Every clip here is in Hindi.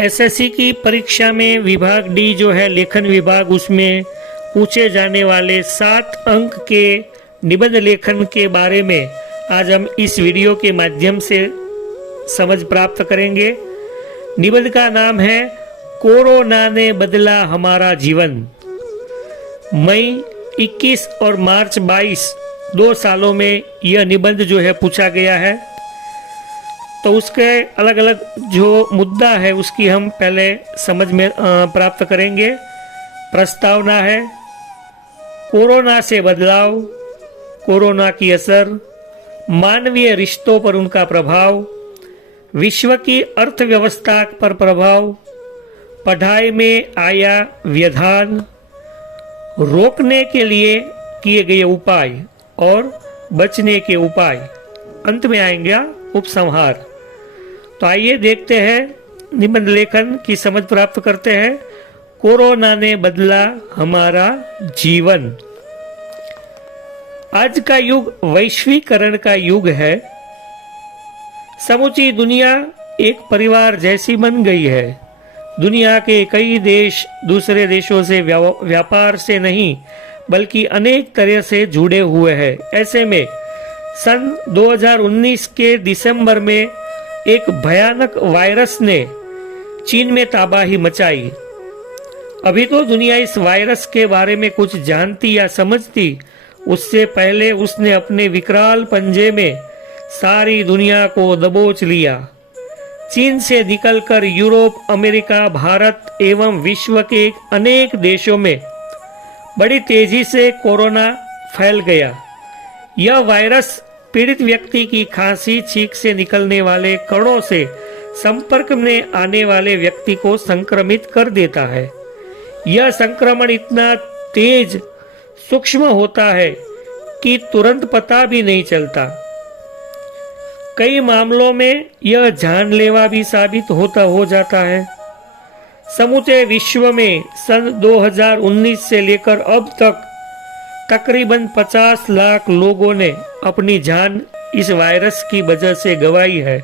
एसएससी की परीक्षा में विभाग डी जो है लेखन विभाग, उसमें पूछे जाने वाले 7 अंक के निबंध लेखन के बारे में आज हम इस वीडियो के माध्यम से समझ प्राप्त करेंगे। निबंध का नाम है कोरोना ने बदला हमारा जीवन। मई 21 और मार्च 22 2 सालों में यह निबंध जो है पूछा गया है। तो उसके अलग अलग जो मुद्दा है उसकी हम पहले समझ में प्राप्त करेंगे। प्रस्तावना है कोरोना से बदलाव, कोरोना की असर, मानवीय रिश्तों पर उनका प्रभाव, विश्व की अर्थव्यवस्था पर प्रभाव, पढ़ाई में आया व्यवधान, रोकने के लिए किए गए उपाय और बचने के उपाय। अंत में आएंगे उपसंहार। तो आइए देखते हैं, निबंध लेखन की समझ प्राप्त करते हैं। कोरोना ने बदला हमारा जीवन। आज का युग वैश्वीकरण का युग है। समूची दुनिया एक परिवार जैसी बन गई है। दुनिया के कई देश दूसरे देशों से व्यापार से नहीं बल्कि अनेक तरह से जुड़े हुए हैं। ऐसे में सन 2019 के दिसंबर में एक भयानक वायरस ने चीन में तबाही मचाई। अभी तो दुनिया इस वायरस के बारे में कुछ जानती या समझती, उससे पहले उसने अपने विकराल पंजे में सारी दुनिया को दबोच लिया। चीन से निकलकर यूरोप, अमेरिका, भारत एवं विश्व के अनेक देशों में बड़ी तेजी से कोरोना फैल गया। यह वायरस पीड़ित व्यक्ति की खांसी, छींक से निकलने वाले कणों से संपर्क में आने वाले व्यक्ति को संक्रमित कर देता है। यह संक्रमण इतना तेज, सूक्ष्म होता है कि तुरंत पता भी नहीं चलता। कई मामलों में यह जानलेवा भी साबित हो जाता है। समूचे विश्व में सन 2019 से लेकर अब तक तकरीबन 50 लाख लोगों ने अपनी जान इस वायरस की वजह से गंवाई है।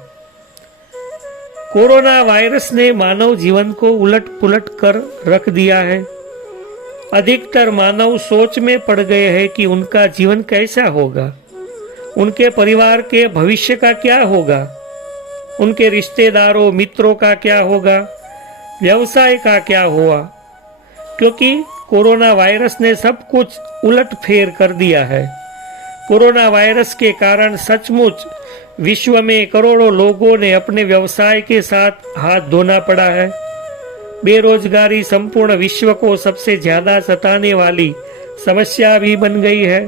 कोरोना वायरस ने मानव जीवन को उलट पुलट कर रख दिया है। अधिकतर मानव सोच में पड़ गए हैं कि उनका जीवन कैसा होगा, उनके परिवार के भविष्य का क्या होगा, उनके रिश्तेदारों मित्रों का क्या होगा, व्यवसाय का क्या हुआ, क्योंकि कोरोना वायरस ने सब कुछ उलट फेर कर दिया है। कोरोना वायरस के कारण सचमुच विश्व में करोड़ों लोगों ने अपने व्यवसाय के साथ हाथ धोना पड़ा है। बेरोजगारी संपूर्ण विश्व को सबसे ज्यादा सताने वाली समस्या भी बन गई है।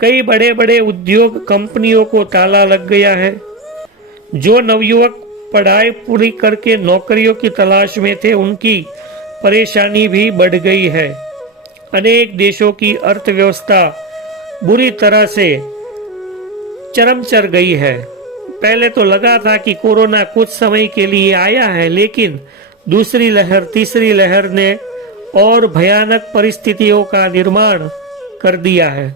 कई बड़े बड़े उद्योग कंपनियों को ताला लग गया है। जो नवयुवक पढ़ाई पूरी करके नौकरियों की तलाश में थे, उनकी परेशानी भी बढ़ गई है। अनेक देशों की अर्थव्यवस्था बुरी तरह से चरम चढ़ गई है। पहले तो लगा था कि कोरोना कुछ समय के लिए आया है, लेकिन दूसरी लहर, तीसरी लहर ने और भयानक परिस्थितियों का निर्माण कर दिया है।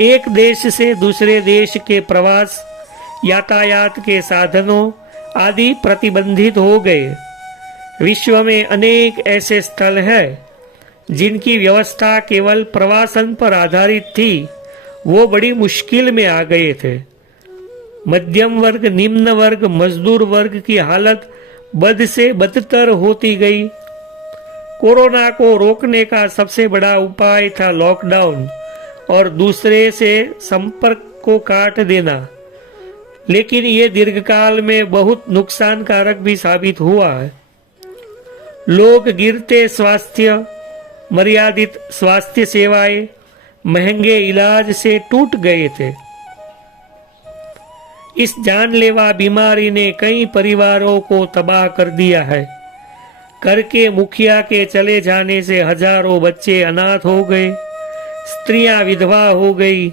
एक देश से दूसरे देश के प्रवास, यातायात के साधनों आदि प्रतिबंधित हो गए। विश्व में अनेक ऐसे स्थल हैं जिनकी व्यवस्था केवल प्रवासन पर आधारित थी, वो बड़ी मुश्किल में आ गए थे। मध्यम वर्ग, निम्न वर्ग, मजदूर वर्ग की हालत बद से बदतर होती गई। कोरोना को रोकने का सबसे बड़ा उपाय था लॉकडाउन और दूसरे से संपर्क को काट देना, लेकिन ये दीर्घकाल में बहुत नुकसानकारक भी साबित हुआ है। लोग गिरते स्वास्थ्य, मर्यादित स्वास्थ्य सेवाएं, महंगे इलाज से टूट गए थे। इस जानलेवा बीमारी ने कई परिवारों को तबाह कर दिया है। घर के मुखिया के चले जाने से हजारों बच्चे अनाथ हो गए, स्त्रियां विधवा हो गई।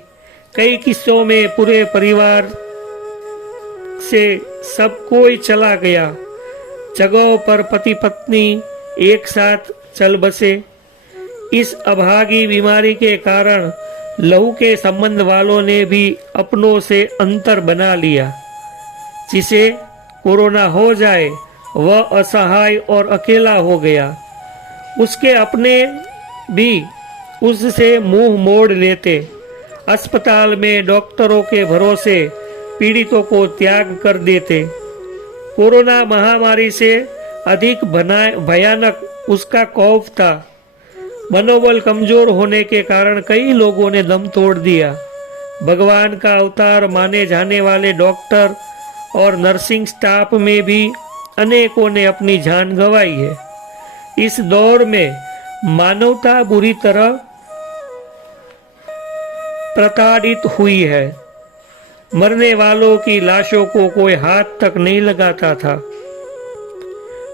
कई किस्सों में पूरे परिवार से सब कोई चला गया। जगहों पर पति पत्नी एक साथ चल बसे। इस अभागी बीमारी के कारण लहू के संबंध वालों ने भी अपनों से अंतर बना लिया, जिसे कोरोना हो जाए वह असहाय और अकेला हो गया। उसके अपने भी उससे मुंह मोड़ लेते। अस्पताल में डॉक्टरों के भरोसे पीड़ितों को त्याग कर देते। कोरोना महामारी से अधिक भयानक उसका खौफ था। मनोबल कमजोर होने के कारण कई लोगों ने दम तोड़ दिया। भगवान का अवतार माने जाने वाले डॉक्टर और नर्सिंग स्टाफ में भी अनेकों ने अपनी जान गंवाई है। इस दौर में मानवता बुरी तरह प्रताड़ित हुई है। मरने वालों की लाशों को कोई हाथ तक नहीं लगाता था।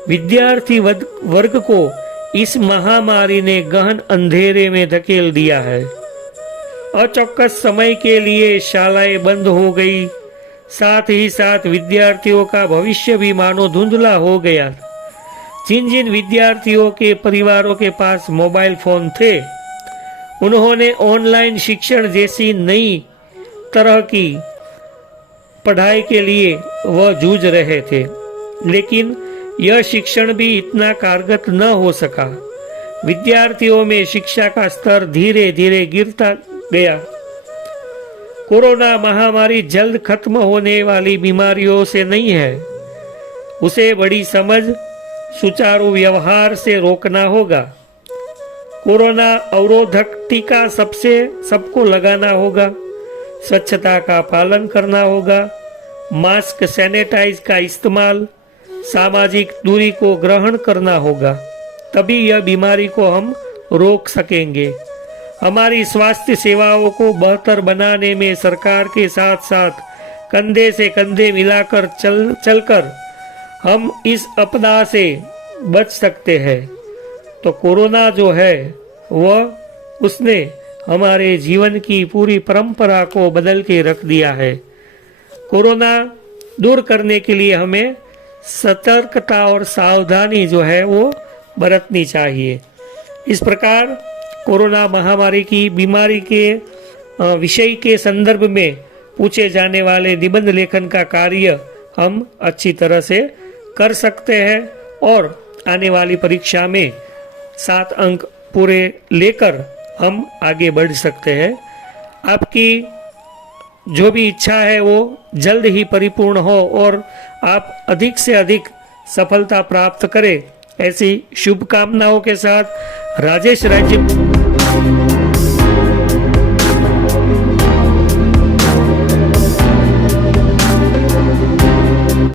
विद्यार्थी वर्ग को इस महामारी ने गहन अंधेरे में धकेल दिया है। अचौकस समय के लिए शालाएं बंद हो गई। साथ ही साथ विद्यार्थियों का भविष्य भी मानो धुंधला हो गया। जिन जिन विद्यार्थियों के परिवारों के पास मोबाइल फोन थे, उन्होंने ऑनलाइन शिक्षण जैसी नई तरह की पढ़ाई के लिए वह जूझ रहे थे, लेकिन यह शिक्षण भी इतना कारगर न हो सका। विद्यार्थियों में शिक्षा का स्तर धीरे धीरे गिरता गया। कोरोना महामारी जल्द खत्म होने वाली बीमारियों से नहीं है। उसे बड़ी समझ, सुचारू व्यवहार से रोकना होगा। कोरोना अवरोधक टीका सबको लगाना होगा। स्वच्छता का पालन करना होगा। मास्क, सैनिटाइज का इस्तेमाल, सामाजिक दूरी को ग्रहण करना होगा। तभी यह बीमारी को हम रोक सकेंगे। हमारी स्वास्थ्य सेवाओं को बेहतर बनाने में सरकार के साथ साथ कंधे से कंधे मिलाकर चलकर हम इस आपदा से बच सकते हैं। तो कोरोना जो है वह उसने हमारे जीवन की पूरी परंपरा को बदल के रख दिया है। कोरोना दूर करने के लिए हमें सतर्कता और सावधानी जो है वो बरतनी चाहिए। इस प्रकार कोरोना महामारी की बीमारी के विषय के संदर्भ में पूछे जाने वाले निबंध लेखन का कार्य हम अच्छी तरह से कर सकते हैं और आने वाली परीक्षा में 7 अंक पूरे लेकर हम आगे बढ़ सकते हैं। आपकी जो भी इच्छा है वो जल्द ही परिपूर्ण हो और आप अधिक से अधिक सफलता प्राप्त करें, ऐसी शुभकामनाओं के साथ राजेश राज्य